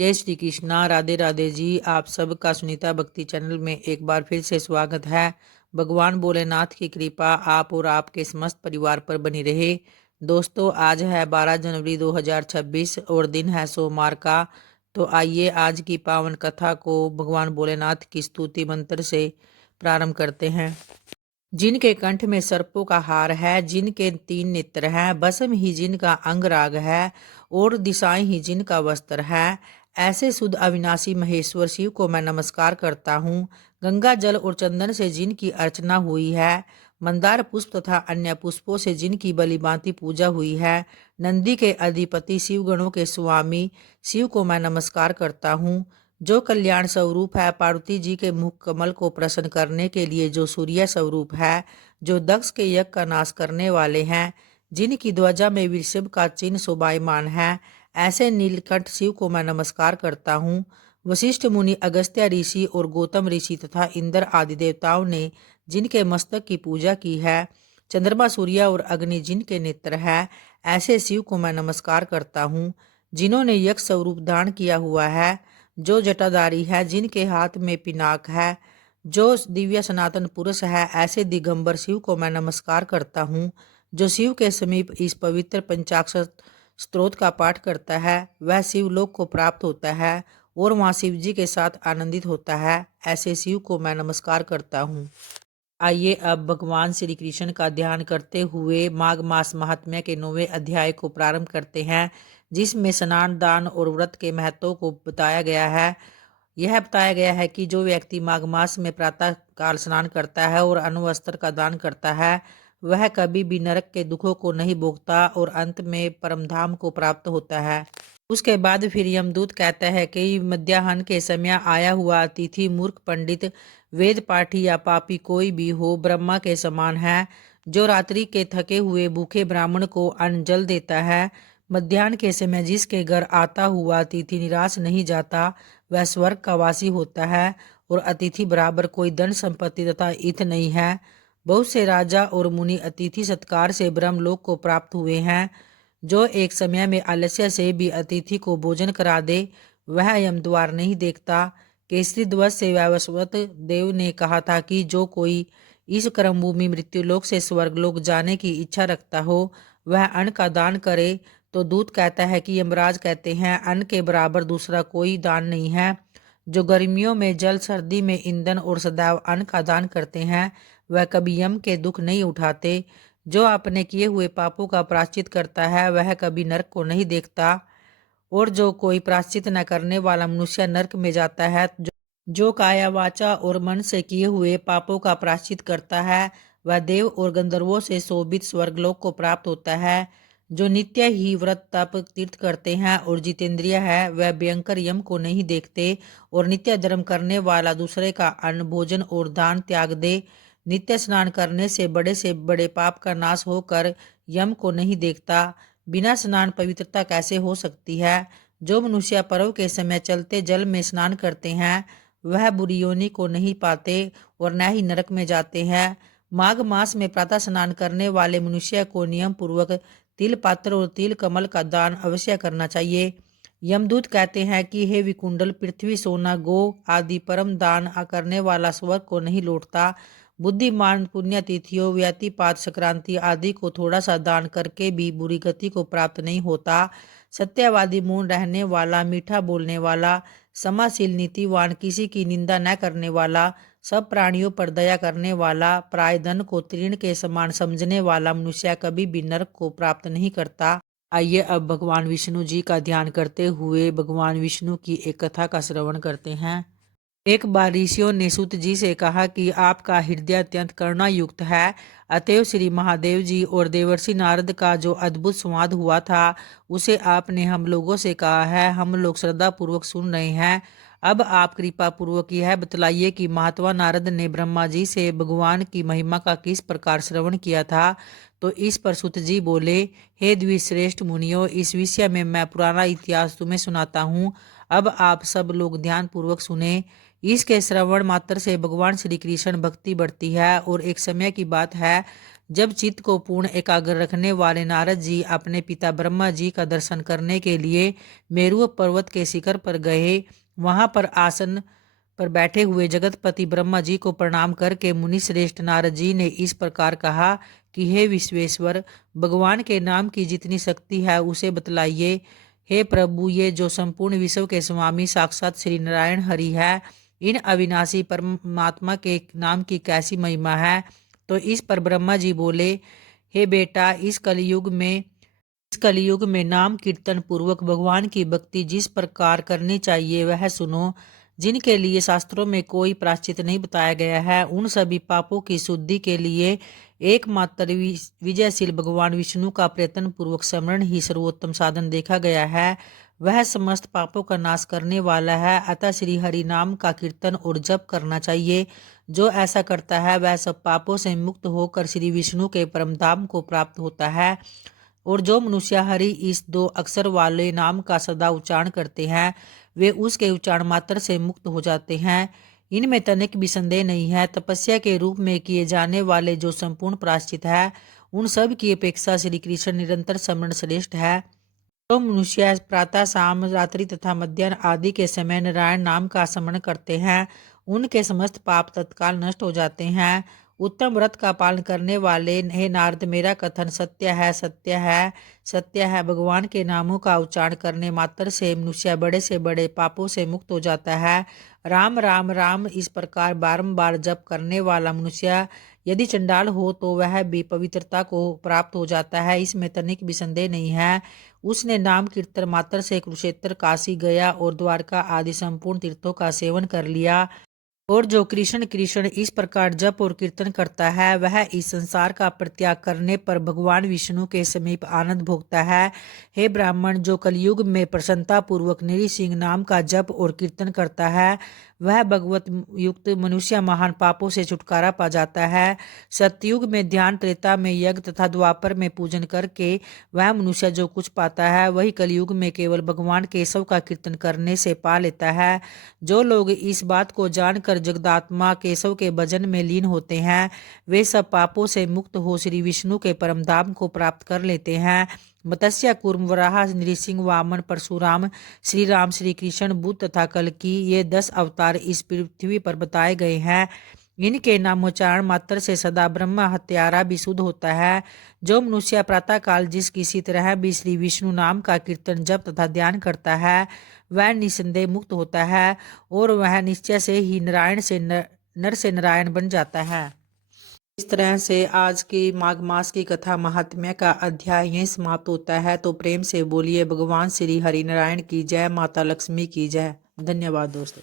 जय श्री कृष्णा, राधे राधे जी। आप सबका सुनीता भक्ति चैनल में एक बार फिर से स्वागत है। भगवान भोलेनाथ की कृपा आप और आपके समस्त परिवार पर बनी रहे। दोस्तों, आज है 12 जनवरी 2026 और दिन है सोमवार का। तो आइए आज की पावन कथा को भगवान भोलेनाथ की स्तुति मंत्र से प्रारंभ करते हैं। जिनके कंठ में सर्पों का हार है, जिनके 3 नेत्र हैं, भस्म ही जिनका अंग राग है और दिशाएं ही जिनका वस्त्र है, ऐसे शुद्ध अविनाशी महेश्वर शिव को मैं नमस्कार करता हूँ। गंगा जल और चंदन से जिनकी अर्चना हुई है, मंदार पुष्प तथा अन्य पुष्पों से जिनकी भलीभांति पूजा हुई है, नंदी के अधिपति शिव गणों के स्वामी शिव को मैं नमस्कार करता हूँ। जो कल्याण स्वरूप है, पार्वती जी के मुख कमल को प्रसन्न करने के लिए जो सूर्य स्वरूप है, जो दक्ष के यज्ञ का नाश करने वाले हैं, जिनकी ध्वजा में वृषभ का चिन्ह शोभायमान है, ऐसे नीलकंठ शिव को मैं नमस्कार करता हूँ। वशिष्ठ मुनि, अगस्त्य ऋषि और गौतम ऋषि तथा इंद्र आदि देवताओं ने जिनके मस्तक की पूजा की है, चंद्रमा सूर्य और अग्नि जिनके नेत्र है, ऐसे शिव को मैं नमस्कार करता हूँ। जिन्होंने यज्ञ स्वरूप धारण किया हुआ है, जो जटाधारी है, जिनके हाथ में पिनाक है, जो दिव्य सनातन पुरुष है, ऐसे दिगंबर शिव को मैं नमस्कार करता हूँ। जो शिव के समीप इस पवित्र पंचाक्षर स्तोत्र का पाठ करता है, वह शिवलोक को प्राप्त होता है और वहाँ शिव जी के साथ आनंदित होता है। ऐसे शिव को मैं नमस्कार करता हूँ। आइए अब भगवान श्री कृष्ण का ध्यान करते हुए माघ मास महात्म्य के 9वें अध्याय को प्रारंभ करते हैं, जिसमें स्नान, दान और व्रत के महत्व को बताया गया है। यह बताया गया है कि जो व्यक्ति माघ मास में प्रातः काल स्नान करता है और अन्न वस्त्र का दान करता है, वह कभी भी नरक के दुखों को नहीं भोगता और अंत में परमधाम को प्राप्त होता है। उसके बाद फिर यमदूत कहता है कि मध्याह्न के समय आया हुआ अतिथि, मूर्ख, पंडित, वेद पाठी या पापी कोई भी हो, ब्रह्मा के समान है। जो रात्रि के थके हुए भूखे ब्राह्मण को अन्न जल देता है, मध्याह्न के समय जिसके घर आता हुआ अतिथि निराश नहीं जाता, वह स्वर्ग का वासी होता है और अतिथि बराबर कोई धन संपत्ति तथा हित नहीं है। बहुत से राजा और मुनि अतिथि सत्कार से ब्रह्मलोक को प्राप्त हुए हैं। जो एक समय में आलस्य से भी अतिथि को भोजन करा दे, वह यमद्वार नहीं देखता। केसरी ध्वज से वैवस्वत देव ने कहा था कि जो कोई इस कर्मभूमि मृत्युलोक से स्वर्गलोक जाने की इच्छा रखता हो, वह अन्न का दान करे। तो दूत कहता है कि यमराज कहते हैं, अन्न के बराबर दूसरा कोई दान नहीं है। जो गर्मियों में जल, सर्दी में ईंधन और सदैव अन्न का दान करते हैं, वह कभी यम के दुख नहीं उठाते। जो अपने किए हुए पापों का प्रायश्चित करता है, वह कभी नरक को नहीं देखता। और जो कोई प्रायश्चित न करने वाला मनुष्य नरक में जाता है। जो काया, वाचा और मन से किए हुए पापों का प्रायश्चित करता है, वह देव और गंधर्वों से शोभित स्वर्गलोक को प्राप्त होता है। जो नित्य ही व्रत तप तीर्थ करते हैं और जितेंद्रिय है, वह भयंकर यम को नहीं देखते। और नित्य धर्म करने वाला दूसरे का अन्न, भोजन और दान त्याग दे। नित्य स्नान करने से बड़े पाप का नाश होकर यम को नहीं देखता। बिना स्नान पवित्रता कैसे हो सकती है। जो मनुष्य पर्व के समय चलते जल में स्नान करते हैं, वह बुरी योनि को नहीं पाते और न ही नरक में जाते हैं। माघ मास में प्रातः स्नान करने वाले मनुष्य को नियम पूर्वक तिल पात्र और तिल कमल का दान अवश्य करना चाहिए। यमदूत कहते हैं कि हे विकुंडल, पृथ्वी, सोना, गो आदि परम दान करने वाला स्वर्ग को नहीं लौटता। बुद्धिमान पुण्यतिथियों, व्यतिपात, संक्रांति आदि को थोड़ा सा दान करके भी बुरी गति को प्राप्त नहीं होता। सत्यवादी, मौन रहने वाला, मीठा बोलने वाला, समाशील, नीतिवान, किसी की निंदा न करने वाला, सब प्राणियों पर दया करने वाला, प्रायधन को तृण के समान समझने वाला मनुष्य कभी भी नरक को प्राप्त नहीं करता। आइए अब भगवान विष्णु जी का ध्यान करते हुए भगवान विष्णु की एक कथा का श्रवण करते हैं। एक बार ऋषियों ने सूत जी से कहा कि आपका हृदय अत्यंत करुणायुक्त है, अतएव श्री महादेव जी और देवर्षि नारद का जो अद्भुत संवाद हुआ था, उसे आपने हम लोगों से कहा है। हम लोग श्रद्धा पूर्वक सुन रहे हैं। अब आप कृपा पूर्वक यह बतलाइए कि महात्मा नारद ने ब्रह्मा जी से भगवान की महिमा का किस प्रकार श्रवण किया था। तो इस पर सूत जी बोले, हे द्विश्रेष्ठ मुनियों, इस विषय में मैं पुराना इतिहास तुम्हें सुनाता हूँ। अब आप सब लोग ध्यान पूर्वक सुने। इसके श्रवण मात्र से भगवान श्री कृष्ण भक्ति बढ़ती है। और एक समय की बात है, जब चित्त को पूर्ण एकाग्र रखने वाले नारद जी अपने पिता ब्रह्मा जी का दर्शन करने के लिए मेरु पर्वत के शिखर पर गए। वहां पर आसन पर बैठे हुए जगतपति ब्रह्मा जी को प्रणाम करके मुनि श्रेष्ठ नारद जी ने इस प्रकार कहा कि हे विश्वेश्वर, भगवान के नाम की जितनी शक्ति है उसे बतलाइए। हे प्रभु, ये जो संपूर्ण विश्व के स्वामी साक्षात श्री नारायण हरि है, इन अविनाशी परमात्मा के नाम की कैसी महिमा है। तो इस पर ब्रह्मा जी बोले, हे बेटा, इस कलयुग में नाम कीर्तन पूर्वक भगवान की भक्ति जिस प्रकार करनी चाहिए वह सुनो। जिनके लिए शास्त्रों में कोई प्रायश्चित नहीं बताया गया है, उन सभी पापों की शुद्धि के लिए एकमात्र विजयशील भगवान विष्णु का प्रयत्न पूर्वक स्मरण ही सर्वोत्तम साधन देखा गया है। वह समस्त पापों का नाश करने वाला है। अतः श्री हरि नाम का कीर्तन और जप करना चाहिए। जो ऐसा करता है वह सब पापों से मुक्त होकर श्री विष्णु के परम धाम को प्राप्त होता है। और जो मनुष्य हरि इस 2 अक्षर वाले नाम का सदा उच्चारण करते हैं, वे उसके उच्चारण मात्र से मुक्त हो जाते हैं। इनमें तनिक भी संदेह नहीं है। तपस्या के रूप में किए जाने वाले जो संपूर्ण प्रायश्चित है, उन सब की अपेक्षा श्री कृष्ण निरंतर स्मरण श्रेष्ठ है। जो मनुष्य प्रातः, शाम, रात्रि तथा मध्याह्न आदि के समय नारायण नाम का स्मरण करते हैं, उनके समस्त पाप तत्काल नष्ट हो जाते हैं। उत्तम व्रत का पालन करने वाले, हे नारद, मेरा कथन सत्य है, सत्य है, सत्य है। भगवान के नामों का उच्चारण करने मात्र से मनुष्य बड़े से बड़े पापों से मुक्त हो जाता है। राम राम राम इस प्रकार बारंबार जप करने वाला मनुष्य यदि चंडाल हो तो वह भी पवित्रता को प्राप्त हो जाता है। इसमें तनिक भी संदेह नहीं है। उसने नाम कीर्तन मात्र से कुरुक्षेत्र, काशी, गया और द्वारका आदि संपूर्ण तीर्थों का सेवन कर लिया। और जो कृष्ण कृष्ण इस प्रकार जप और कीर्तन करता है, वह इस संसार का परित्याग करने पर भगवान विष्णु के समीप आनंद भोगता है। हे ब्राह्मण, जो कलयुग में प्रसन्नता पूर्वक नृसिंह नाम का जप और कीर्तन करता है, वह भगवत युक्त मनुष्य महान पापों से छुटकारा पा जाता है। सतयुग में ध्यान, त्रेता में यज्ञ तथा द्वापर में पूजन करके वह मनुष्य जो कुछ पाता है, वही कलयुग में केवल भगवान केशव का कीर्तन करने से पा लेता है। जो लोग इस बात को जानकर जगदात्मा केशव के भजन में लीन होते हैं, वे सब पापों से मुक्त हो श्री विष्णु के परम धाम को प्राप्त कर लेते हैं। मत्स्य, कूर्म, वराह, नृसिंह, वामन, परशुराम, श्री राम, श्री कृष्ण, बुद्ध तथा कल्कि, ये 10 अवतार इस पृथ्वी पर बताए गए हैं। इनके नामोच्चारण मात्र से सदा ब्रह्म हत्यारा भी शुद्ध होता है। जो मनुष्य प्रातः काल जिस किसी तरह भी श्री विष्णु नाम का कीर्तन, जप तथा ध्यान करता है, वह निसंदेह मुक्त होता है और वह निश्चय से ही नारायण से नर से नारायण बन जाता है। इस तरह से आज की माघ मास की कथा महात्म्य का अध्याय यहीं समाप्त होता है। तो प्रेम से बोलिए भगवान श्री हरि नारायण की जय, माता लक्ष्मी की जय। धन्यवाद दोस्तों।